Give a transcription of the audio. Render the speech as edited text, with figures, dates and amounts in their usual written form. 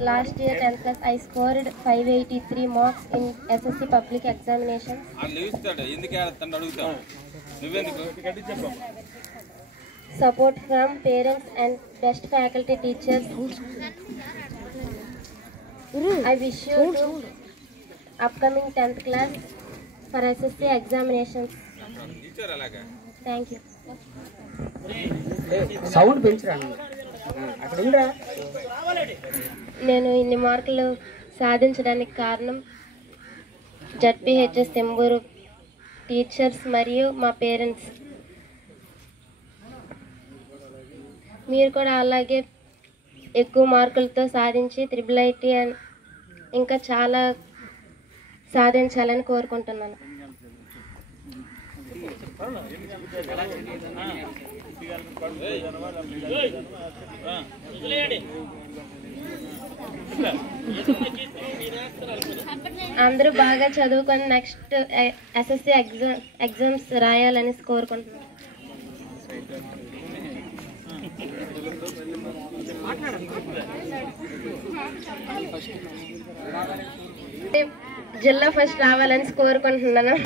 Last year 10th class I scored 583 marks in SSC public examinations. Support from parents and best faculty teachers. I wish you to upcoming 10th class for SSC examinations. Thank you. Sound పెంచురా అక్కడ ఉండరా. నేను ఇన్ని మార్కులు సాధించడానికి కారణం ZPHS Temburu teachers మరియు మా పేరెంట్స్. మీరు కూడా అలాగే ఎక్కువ మార్కులతో సాధించి IIIT ఇంకా చాలా సాధించాలని కోరుకుంటున్నాను. అందరూ బాగా చదువుకొని నెక్స్ట్ SSC ఎగ్జామ్స్ రాయాలని కోరుకుంటున్నాను. జిల్లా ఫస్ట్ రావాలని కోరుకుంటున్నాను.